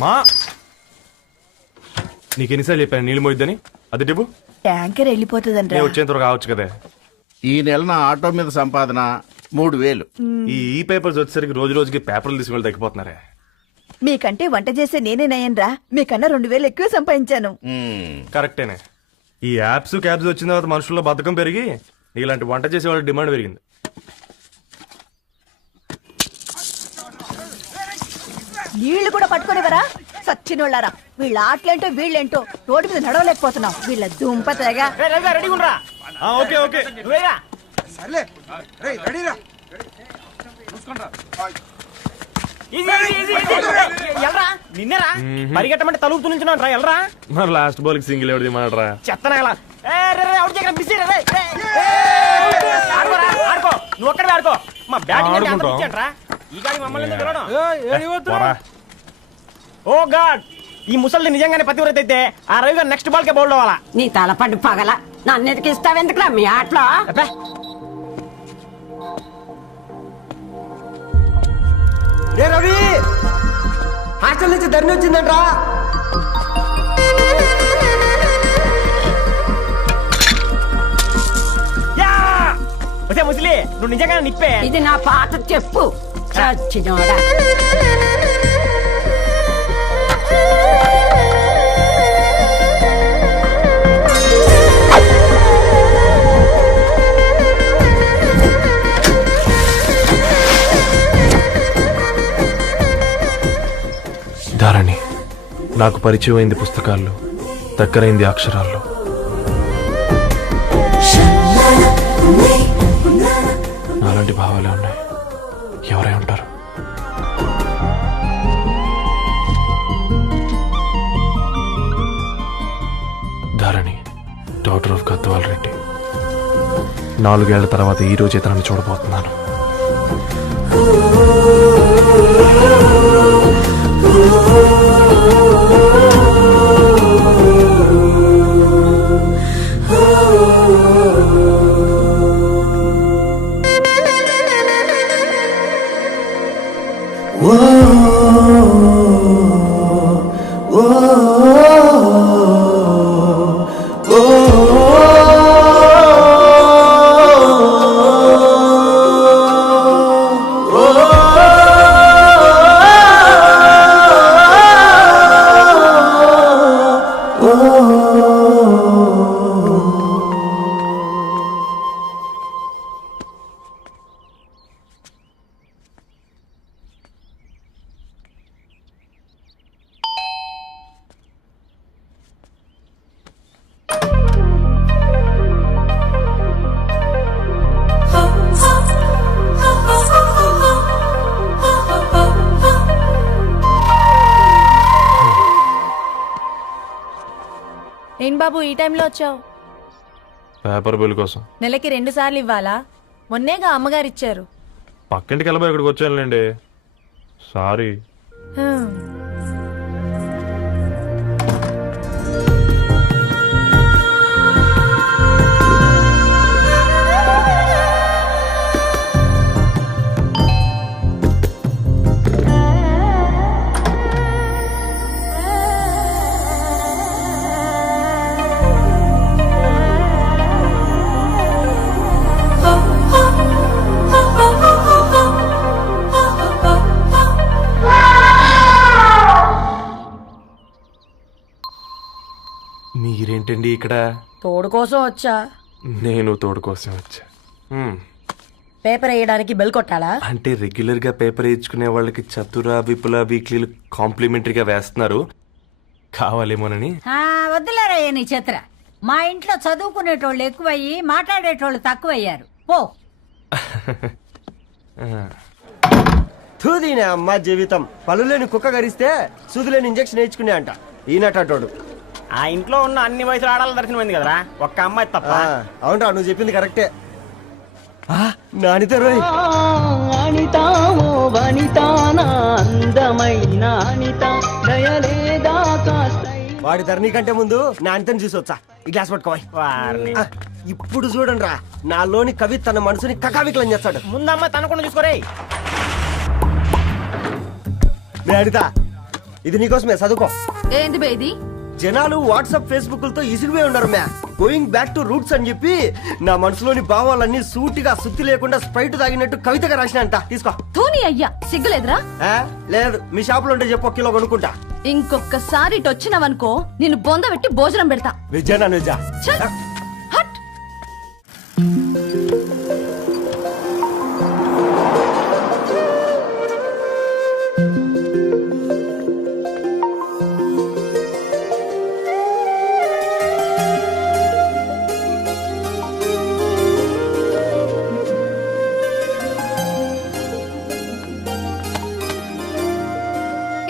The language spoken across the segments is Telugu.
మా నీకెన్నిసార్లు చెప్పాను నీళ్ళు మోయిద్దని? అది డిబు ట్యాంకర్ వెళ్ళిపోతుందంట. నేను వచ్చేంత వరకు రావచ్చు కదా. ఈ నెల నా ఆటో మీద సంపాదన 3000. ఈ పేపర్స్ వచ్చేసరికి రోజు రోజుకి పేపర్లు తీసుకుని తగ్గిపోతున్నారే. మీకంటే వంట చేసే నేనే నయ్యన్రా, మీకన్నా 2000 ఎక్కువ సంపాదించాను. కరెక్టేనే. ఈ యాప్స్ క్యాబ్స్ వచ్చిన తర్వాత మనుషుల్లో బద్ధకం పెరిగి ఇలాంటి వంట చేసే వాళ్ళ డిమాండ్ పెరిగింది. నీళ్లు కూడా పట్టుకునేవరా సచ్చినోళ్ళారా. వీళ్ళ ఆటలేంటో వీళ్ళేంటో రోడ్డు మీద నడవలేకపోతున్నాం. వీళ్ళ దుంప తెగ. ఓకే ఓకే నిన్నరా పరిగెట్టమంటే తలుపుతూ నుంచి ఎల్రా. మరి లాస్ట్ బాల్ కి సింగిల్ ఎవరిది మాట్రా చెత్తనా ఆడుకో, నువ్వు ఒక్కడే ఆడుకో. మా బ్యాటింగ్ ఈ గాడి మమ్మల్ని. ఓ గాడ్, ఈ ముసలి నిజంగానే పతివ్రత అయితే ఆ రవి గారు నెక్స్ట్ బాల్ కే బౌల్డ్ అవ్వాలా. నీ తలపండి పగల నన్ను ఎదికి ఇస్తావెందుకురా మీ ఆటలో. రే రవి, హాస్టల్ నుంచి ధరణి వచ్చిందంట్రా. ముసలి నువ్వు నిజంగా నిప్పే. ఇది నా పాత చెప్పు చచ్చినోడా. ధారణి నాకు పరిచయం అయింది పుస్తకాల్లో, దగ్గరైంది అక్షరాల్లో. నాలాంటి భావాలే ఉన్నాయి. ఎవరై ఉంటారు? Dharani daughter of Gadwal Reddy. 4 ఏళ్ల తర్వాత ఈ రోజు ఇతరాన్ని చూడబోతున్నాను. ఏం బాబు ఈ టైంలో వచ్చావు? పేపర్ బిల్ కోసం. నెలకి 2 సార్లు ఇవ్వాలా? మొన్నేగా అమ్మగారు ఇచ్చారు. పక్కింటికి వెళ్ళబోయి ఇక్కడికి వచ్చానులేండి, సారీ. మీరేంటండి ఇక్కడ? తోడు కోసం వచ్చా. నేను తోడు కోసం వచ్చా. పేపర్ వేయడానికి బెల్ కొట్టాలా? అంటే రెగ్యులర్ గా పేపర్ వేయించుకునే వాళ్ళకి చతుర విపుల వీక్లీలు కాంప్లిమెంటరీగా వేస్తున్నారు, కావాలేమోనని. వద్దులేరయ్య నీ చిత్ర. మా ఇంట్లో చదువుకునేటోళ్ళు ఎక్కువయ్యి మాట్లాడేటోళ్ళు తక్కువయ్యారు. పో. తూదీనే అమ్మ జీవితం. పలులేని కుక్క గరిస్తే సూదులేని ఇంజక్షన్ వేయించుకునే అంట ఈనటోడు. ఆ ఇంట్లో ఉన్న అన్ని వయసులో ఆడాలి దర్శనమైంది కదరా, ఒక్క అమ్మాయి తప్ప. అవునరా, నువ్వు చెప్పింది కరెక్టే. నానిత రోయ్, వాడి ధరణి కంటే ముందు నానితని చూసి వచ్చా. ఈ గ్లాస్ పట్టుకోవాలి. ఇప్పుడు చూడండి రా, నాలోని కవి తన మనసుని కకావికలం చేస్తాడు. ముందమ్మ తనకుండా చూసుకోరే. నేను అడితా ఇది నీకోసమే చదువుకో. ఏంది బే ఇది? జనాలు వాట్సాప్ ఫేస్బుక్లతో ఇసిగిపోయి ఉన్నారు మ్యా. గోయింగ్ బ్యాక్ టు రూట్స్ అని చెప్పి నా మనసులోని భావాలన్నీ సూటిగా సుత్తి లేకుండా స్ప్రైట్ తాగినట్టు కవితగా రాసిన అంట. తీసుకో. ధోని అయ్యా సిగ్గులేదురా? లేదు, మీ షాప్ లో ఉంటే చెప్పు, కిలో కొనుక్కుంటా. ఇంకొకసారి ఇటు వచ్చినావనుకో నిన్ను బొంద పెట్టి భోజనం పెడతా. వెజ్జా నాన్ వెజ్జా? ఛ! హట్!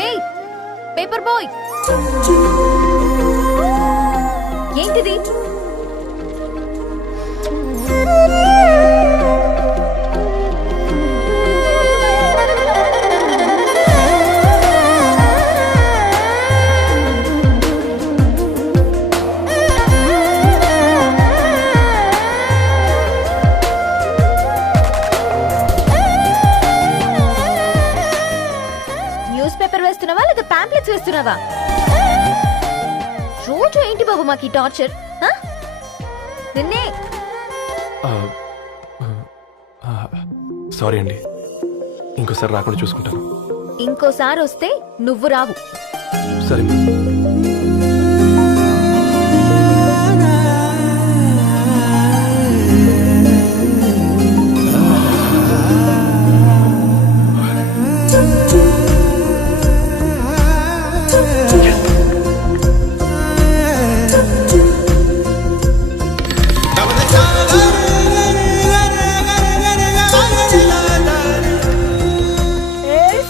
ఏయ్ పేపర్ బాయ్, ఏంటిది? న్యూస్ పేపర్ వేస్తున్నావా లేదా పాంప్లెట్స్ వేస్తున్నావా? రోజు ఏంటి బాబు మాకు టార్చర్? నిన్నే సారీ అండి, ఇంకోసారి రాకుండా చూసుకుంటాను. ఇంకోసారి వస్తే నువ్వు రావు. సరే.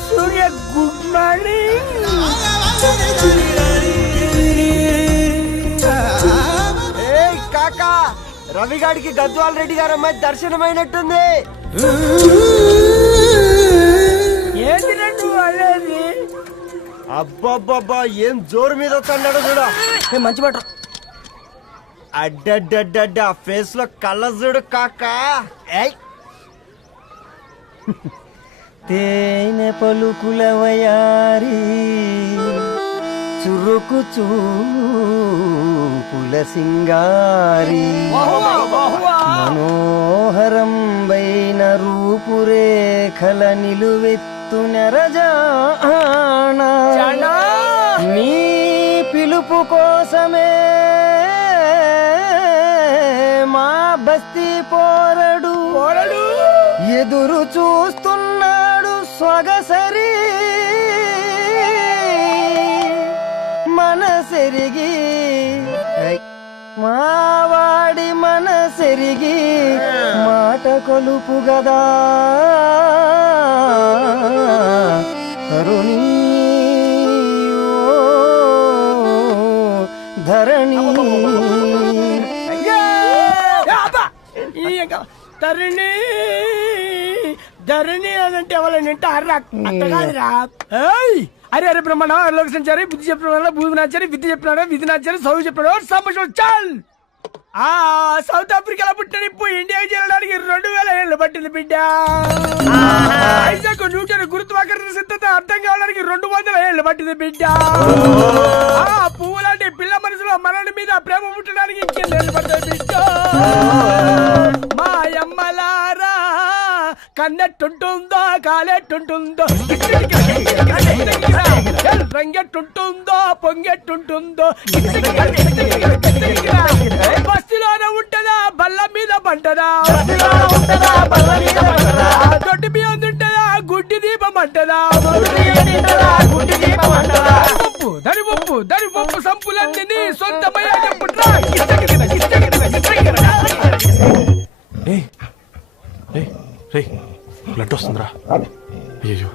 సూర్య గుడ్ మార్నింగ్. కాకా, రవిగాడికి గద్వాల్ రెడ్డి గారు అమ్మాయి దర్శనమైనట్టుంది. అబ్బాబ్బా ఏం జోరు మీద వస్తున్నాడు చూడు. మంచి మాట. అడ్డడ్డడ్డ ఫేస్ లో కళ్ళ చూడు కాకా. తేనె పలుకుల వయారి చురుకు చూపుల సింగారి మనోహరం వైన రూపురేఖల నిలువెత్తు నెరజానా నీ పిలుపు కోసమే మా బస్తీ పోరడు ఎదురు చూస్తున్నాడు సొగసరి మనసెరిగి మావాడి మనసెరిగి మాట కొలుపు గదా కరుణీ ధరణి తరుణి ధరణి అదంటే ఎవరైనా అట్ట కాదురా. అరే అరే బ్రహ్మణ లోక సంచారి బుద్ధి చెప్పిన భూమి నాచారి విద్య చెప్పినాడు విధి నాచారి చదువు చెప్పినాడు సంభాషణ చాల్. సౌత్ ఆఫ్రికాలో పుట్టిన ఇప్పుడు ఇండియాకి చేరడానికి 2000 ఏళ్ళు పట్టింది బిడ్డ. ఐజాక్ న్యూటన్ గురుత్వాకర్షణ సిద్ధత అర్థం కావడానికి 200 ఏళ్ళు పట్టింది బిడ్డ. పువ్వు లాంటి పిల్ల మనసులో మరణి మీద ప్రేమ పుట్టడానికి ఇంకేళ్ళు పడుతుంది బిడ్డ. మా అమ్మలారా కన్నెట్టుంటుందో కాలెట్టుంటుందో రంగెట్టుంటుందో పొంగెట్టుంటుందో బస్తిలోనే ఉంటదా బల్ల మీద పంటదా దొడ్డి బియ్యం తింటదా గుడ్డి దీపం అంటదా దరి పప్పు సంపులన్నీ సొంతమయ్యా చెప్పుట్రా. బ్లడ్ వస్తుందిరా. అయ్యో,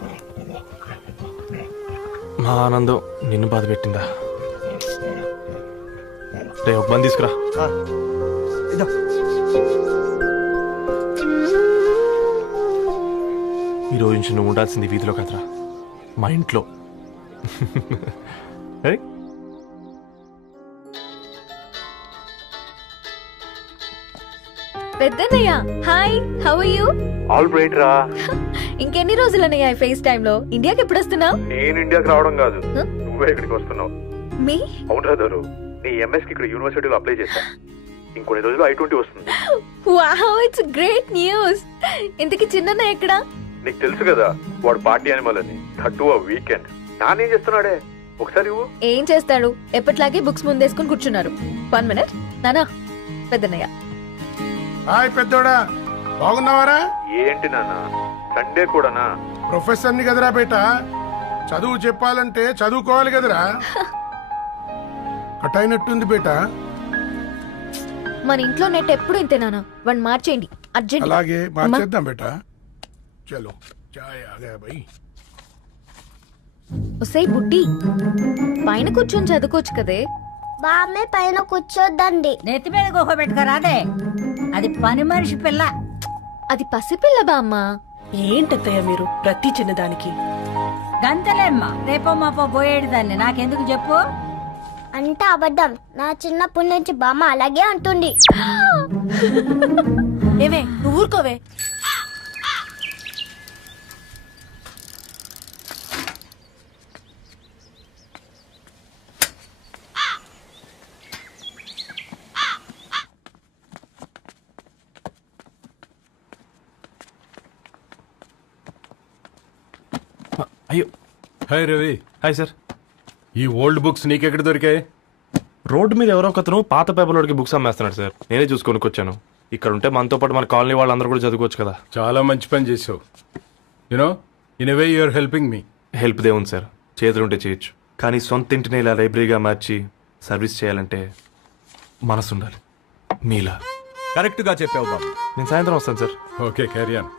మా ఆనందం నిన్ను బాధ పెట్టిందా? రే ఒక బంద్ తీసుకురా. ఈరోజు నుంచి నువ్వు ఉండాల్సింది వీధిలో కదరా, మా ఇంట్లో. పెద్దన్నయ్య hi, how are you? All right రా. ఇంకెన్ని రోజులనయ్యా ఫేస్ టైమ్ లో? ఇండియాకి ఎప్పుడు వస్తున్నావు? నేను ఇండియాకి రావడం కాదు, నువ్వే ఇక్కడికి వస్తున్నావు. మీ అవునా దరు, నీ ఎంఎస్ కి ఇక్కడ యూనివర్సిటీలో అప్లై చేశా. ఇంకొన్ని రోజులు I-20 వస్తుంది. Wow, it's great news. ఇంతకి చిన్న ఎక్కడా? నీకు తెలుసు కదా వాడు పార్టీ అనిమల్ అని, థర్టూ ఆ వీకెండ్. నానేం చేస్తున్నాడే, ఒకసారి ఇవ్వు. ఏం చేస్తాడు, ఎప్పటిలాగే బుక్స్ ముందేసుకుని కూర్చున్నారు. 1 minute. నానా, పెద్దనయ్య. హాయ్ పెద్దోడా, బాగున్నావారా? ఏంటి నాన్న, సండే కూడానా? ప్రొఫెసర్ని కదరా బేట, చదువు చెప్పాలంటే చదువుకోవాలి కదరా. కట్ అయినట్టుంది బేట. మన ఇంట్లో నెట్ ఎప్పుడు ఇంతే నానా, వన్ మార్చేయండి అర్జెంట్. అలాగే మార్చేద్దాం బేట. చలో చాయ్ ఆ గయా భయ్. ఒసేయ్ బుడ్డి, పైన కూర్చొని చదువుకోవచ్చు కదే. బామ్మే పైన కూర్చోద్దండి. నెత్తి మీద గుహ పెట్టుకోరాదే, అది పని మనిషి పిల్ల. అది పసిపిల్ల బామ్మ. ఏంటత్తయ్య మీరు ప్రతి చిన్నదానికి? గంతలేమ్మా, రేపో మాపో పోయేడు దాన్ని నాకెందుకు చెప్పు. అంటే అబద్ధం. నా చిన్నప్పటి నుంచి బామ్మ అలాగే అంటుంది. ఏమే నువ్వు ఊరుకోవే. అయ్యో. హాయ్ రవి. Hi sir. ఈ ఓల్డ్ బుక్స్ నీకెక్కడ దొరికాయి? రోడ్డు మీద ఎవరో ఒకతను పాత పేపర్లోకి బుక్స్ అమ్మేస్తున్నాడు సార్. నేనే చూసుకొని వచ్చాను. ఇక్కడ ఉంటే మనతో పాటు మన కాలనీ వాళ్ళందరూ కూడా చదువుకోవచ్చు కదా. చాలా మంచి పని చేసావు. You know in a way you're helping me. Help దేవుంది సార్, చేతులుంటే చేయొచ్చు. కానీ సొంత ఇంటిని ఇలా లైబ్రరీగా మార్చి సర్వీస్ చేయాలంటే మనసు ఉండాలి. మీలా కరెక్ట్ గా చెప్పావు బాబు. నేను సాయంత్రం వస్తాను sir. Okay, carry on.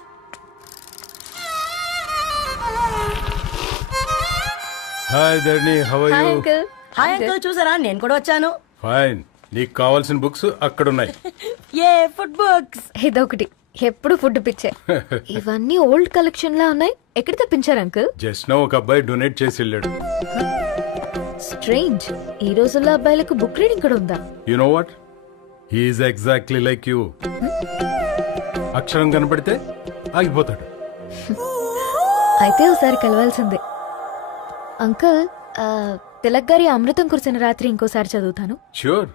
Hi Dharni, how are hi you? Uncle. Hi uncle, చూసారా నేను కూడా వచ్చాను. ఫైన్. నీకు కావాల్సిన బుక్స్ అక్కడ ఉన్నాయి. ఏ ఫుడ్ బుక్స్? ఇదొకటి, ఎప్పుడు ఫుడ్ పిచ్చే. ఇవన్నీ ఓల్డ్ కలెక్షన్ లా ఉన్నాయి. ఎక్కడ తెప్పించారు అంకుల్? జస్ట్ నో ఒక అబ్బాయి డొనేట్ చేసి వెళ్ళాడు. స్ట్రేంజ్, ఈ రోజుల్లో అబ్బాయిలకు బుక్ రీడింగ్ కూడా ఉందా? You know what, he's exactly like you. అక్షరం కనపడితే ఆగిపోతాడు. అయితే ఒకసారి కలవాల్సిందే. అంకుల్, తిలక్ గారి అమృతం కురిసిన రాత్రి ఇంకోసారి చదువుతాను. ష్యూర్,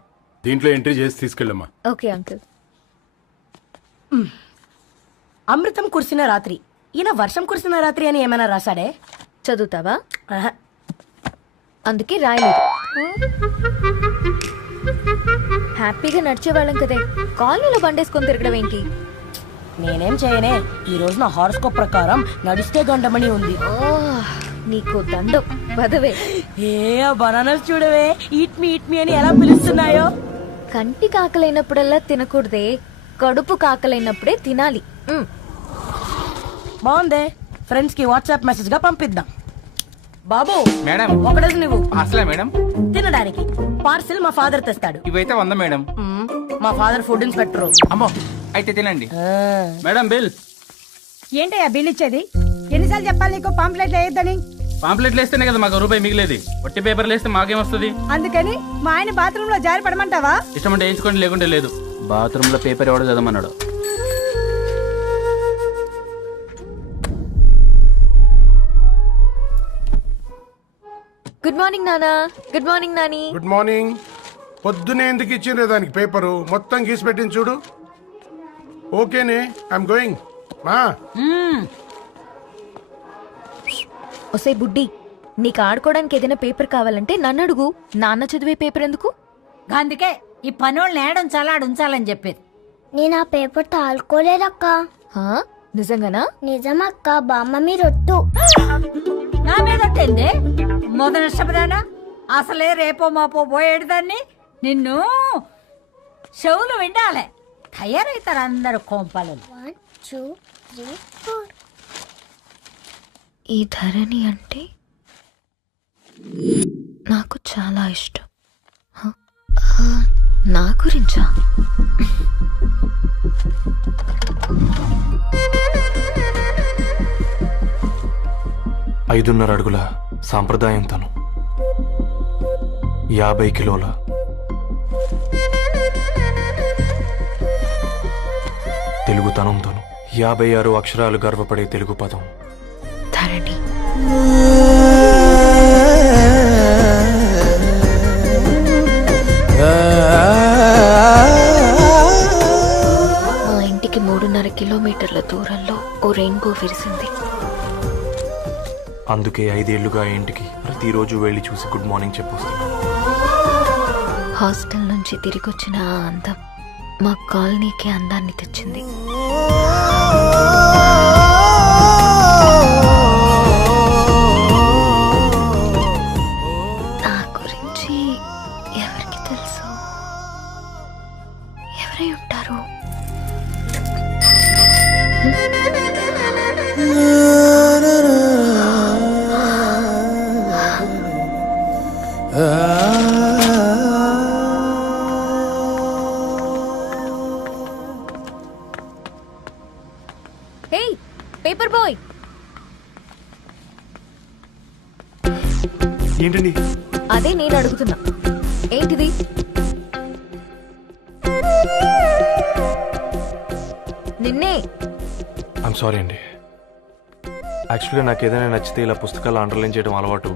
దీంట్లో ఎంట్రీ చేసి తీసుకెళ్ళమ్మా. Okay uncle. అమృతం కురిసిన రాత్రి. ఈయన వర్షం కురిసిన రాత్రి అని ఏమైనా రాశాడే? చదువుతావా? ఆహా. అందుకే రాయలేదు. హ్యాపీగా నడిచేవాళ్ళం కదే, కాలనీలో బండేసుకొని తిరగడం ఏంటి? నేనేం చేయనే, ఈ రోజు నా హారోస్కోప్ ప్రకారం నడిస్తే గండమణి ఉంది. నీకు దండం పదవే. ఏ బనానాస్ చూడవే, ఈట్ మీ అని ఎలా పిలుస్తున్నాయో. కంటి కాకలైనప్పుడల్లా తినకూడదే, కడుపు కాకలైనప్పుడే తినాలి. బాగుందే, ఫ్రెండ్స్ కి వాట్సాప్ మెసేజ్ గా పంపిద్దాం. బాబు మేడం, ఒక డజన్ నువ్వు అసలే మేడం తినడానికి. పార్సిల్ మా ఫాదర్ తెస్తాడు. ఇవైతే 100 మేడం. మా ఫాదర్ ఫుడ్ ఇన్స్పెక్టర్. అమ్మో, అయితే తినండి మేడం. బిల్ ఏంటయ్యా బిల్ ఇచ్చేది? ఎన్నిసార్లు చెప్పాలి నీకు పాంప్లెట్ వేయొద్దని? పాంప్లెట్లు వేస్తేనే కదా మాకు రూపాయి మిగిలేది. ఒట్టి పేపర్లు వేస్తే మాకేమొస్తుంది? అందుకని మా ఆయన బాత్రూమ్ లో జారి పడమంటావా? ఇష్టం అంటే వేయించుకోండి, లేకుంటే లేదు. బాత్రూమ్ లో పేపర్ ఎవడో చదవమన్నాడు. గుడ్ మార్నింగ్ నానా. Good morning Nani. Good morning. పొద్దునే ఎందుకు ఇచ్చిండ్రే దానికి పేపరు? మొత్తం గీసి పెట్టింది చూడు. ఓకేనే, ఐఎమ్ గోయింగ్. మా ఒసే బుడ్డి, నీకు ఆడుకోవడానికి ఏదైనా పేపర్ కావాలంటే నన్ను అడుగు. నాన్న చదివే పేపర్ ఎందుకు? అందుకే ఈ పనోళ్ళని ఏడంచాలా ఉంచాలని చెప్పేది. నేను ఆ పేపర్ తాలుకోలేదక్క. హా? నిజంగానా? నిజమక్క, బామ్మ మీరొట్టు. నా మీద ఒట్టేంది? మొదటి నష్టపదానా? అసలే రేపో మాపో పోయేడు దాన్ని. నిన్ను చెవులు వినాలే, తయారవుతారు అందరు కోంపాలు. 1 2 3 4. ఈ ధరణి అంటే నాకు చాలా ఇష్టం. హ? నా గురించా? ఐదున్నర అడుగుల సాంప్రదాయం తను, 50 కిలోల తెలుగుతనం తను, 56 అక్షరాలు గర్వపడే తెలుగు పదం. ధరణి. మా ఇంటికి 3.5 కిలోమీటర్ల దూరంలో ఓ రెయిన్బో విరిసింది. అందుకే 5 ఏళ్లుగా ఇంటికి ప్రతిరోజు వెళ్ళి చూసి గుడ్ మార్నింగ్ చెప్పొస్తాను. హాస్టల్ నుంచి తిరిగొచ్చిన ఆ అందం మా కాలనీకి అందాన్ని తెచ్చింది. నా గురించి ఎవరికి తెలుసు? ఎవరై ఉంటారు? హే పేపర్ బాయ్, ఏంటండి? అదే నేను అడుగుతున్నా, ఏంటిది? నిన్నే. ఐమ్ సారీ అండి. యాక్చువల్గా నాకు ఏదైనా నచ్చితే ఇలా పుస్తకాలు అండర్లైన్ చేయడం అలవాటు.